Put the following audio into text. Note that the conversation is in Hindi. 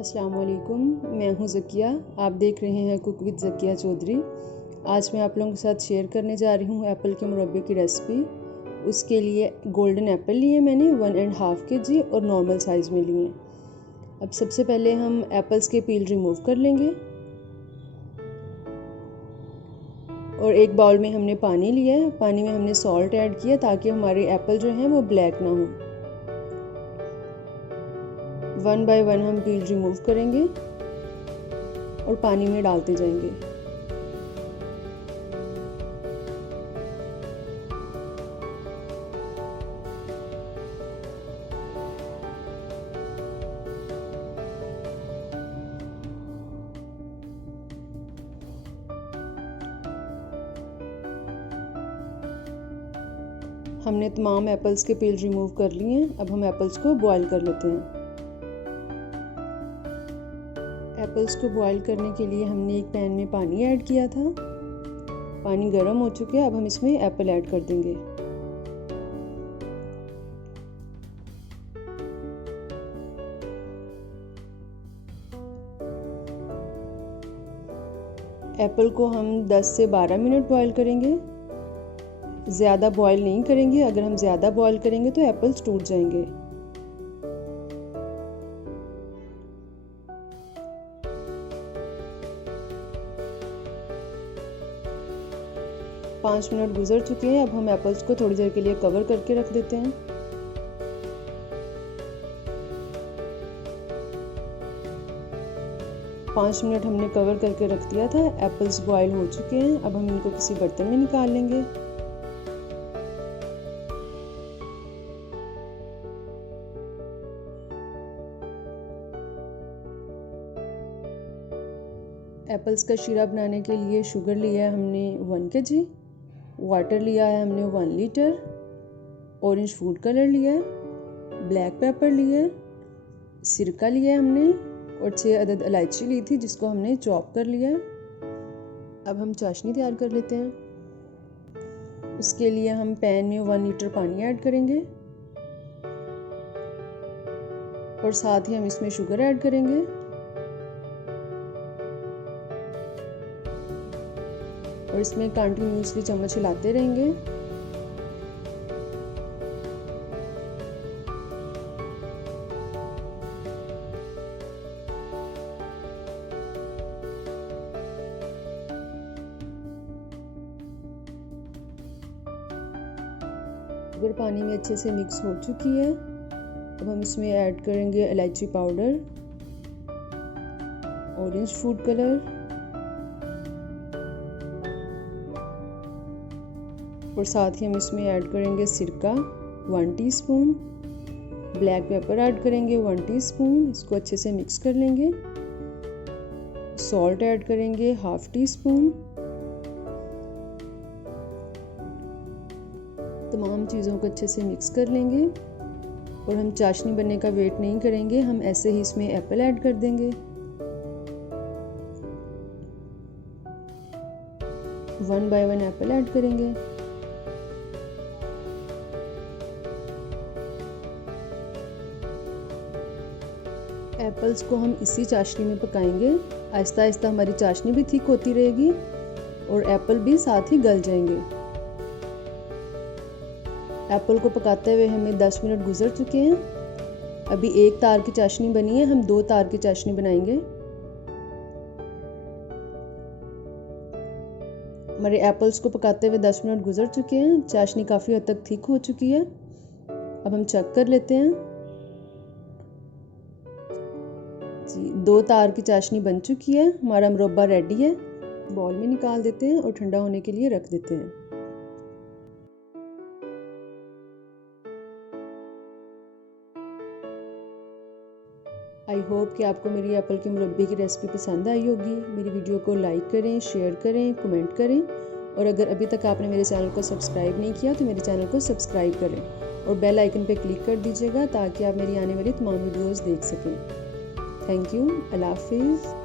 अस्सलाम वालेकुम, मैं हूं ज़किया। आप देख रहे हैं कुक विद ज़किया चौधरी। आज मैं आप लोगों के साथ शेयर करने जा रही हूं एप्पल के मुरब्बे की रेसिपी। उसके लिए गोल्डन एप्पल लिए मैंने 1.5 kg और नॉर्मल साइज़ में लिए। अब सबसे पहले हम एप्पल्स के पील रिमूव कर लेंगे और एक बाउल में हमने पानी लिया है। पानी में हमने सॉल्ट ऐड किया ताकि हमारे एप्पल जो हैं वो ब्लैक ना हो। 1 बाय 1 हम पील रिमूव करेंगे और पानी में डालते जाएंगे। हमने तमाम एप्पल्स के पील रिमूव कर लिए हैं। अब हम एप्पल्स को बॉईल कर लेते हैं। एप्पल्स को बॉईल करने के लिए हमने एक पैन में पानी ऐड किया था। पानी गर्म हो चुका है। अब हम इसमें एप्पल ऐड कर देंगे। एप्पल को हम 10 से 12 मिनट बॉईल करेंगे। ज़्यादा बॉईल नहीं करेंगे। अगर हम ज़्यादा बॉईल करेंगे तो एप्पल्स टूट जाएंगे। पाँच मिनट गुजर चुके हैं। अब हम एप्पल्स को थोड़ी देर के लिए कवर करके रख देते हैं। पाँच मिनट हमने कवर करके रख दिया था। एप्पल्स बॉईल हो चुके हैं। अब हम इनको किसी बर्तन में निकाल लेंगे। एप्पल्स का शीरा बनाने के लिए शुगर लिया है हमने 1 kg, वाटर लिया है हमने 1 लीटर, ऑरेंज फूड कलर लिया है, ब्लैक पेपर लिया है, सिरका लिया है हमने और 6 अदद इलायची ली थी जिसको हमने चॉप कर लिया है। अब हम चाशनी तैयार कर लेते हैं। उसके लिए हम पैन में 1 लीटर पानी ऐड करेंगे और साथ ही हम इसमें शुगर ऐड करेंगे। और इसमें कंटिन्यूसली चम्मच हिलाते रहेंगे। शुगर पानी में अच्छे से मिक्स हो चुकी है। अब हम इसमें ऐड करेंगे इलायची पाउडर, ऑरेंज फूड कलर और साथ ही हम इसमें ऐड करेंगे सिरका 1 टीस्पून, ब्लैक पेपर ऐड करेंगे 1 टीस्पून। इसको अच्छे से मिक्स कर लेंगे। सॉल्ट ऐड करेंगे 1/2 टीस्पून। तमाम चीज़ों को अच्छे से मिक्स कर लेंगे और हम चाशनी बनने का वेट नहीं करेंगे। हम ऐसे ही इसमें एप्पल ऐड कर देंगे। 1 बाय 1 एप्पल ऐड करेंगे। एप्पल्स को हम इसी चाशनी में पकाएंगे। आहिस्ता आहिस्ता हमारी चाशनी भी थिक होती रहेगी और एप्पल भी साथ ही गल जाएंगे। एप्पल को पकाते हुए हमें 10 मिनट गुजर चुके हैं। अभी एक तार की चाशनी बनी है। हम 2 तार की चाशनी बनाएंगे। हमारे एप्पल्स को पकाते हुए 10 मिनट गुजर चुके हैं। चाशनी काफ़ी हद तक थिक हो चुकी है। अब हम चेक कर लेते हैं। जी, 2 तार की चाशनी बन चुकी है। हमारा मुरब्बा रेडी है। बाउल में निकाल देते हैं और ठंडा होने के लिए रख देते हैं। आई होप कि आपको मेरी एप्पल के मुरब्बे की रेसिपी पसंद आई होगी। मेरी वीडियो को लाइक करें, शेयर करें, कमेंट करें और अगर अभी तक आपने मेरे चैनल को सब्सक्राइब नहीं किया तो मेरे चैनल को सब्सक्राइब करें और बेल आइकन पर क्लिक कर दीजिएगा ताकि आप मेरी आने वाली तमाम वीडियोज़ देख सकें। Thank you. अल्लाह हाफिज़।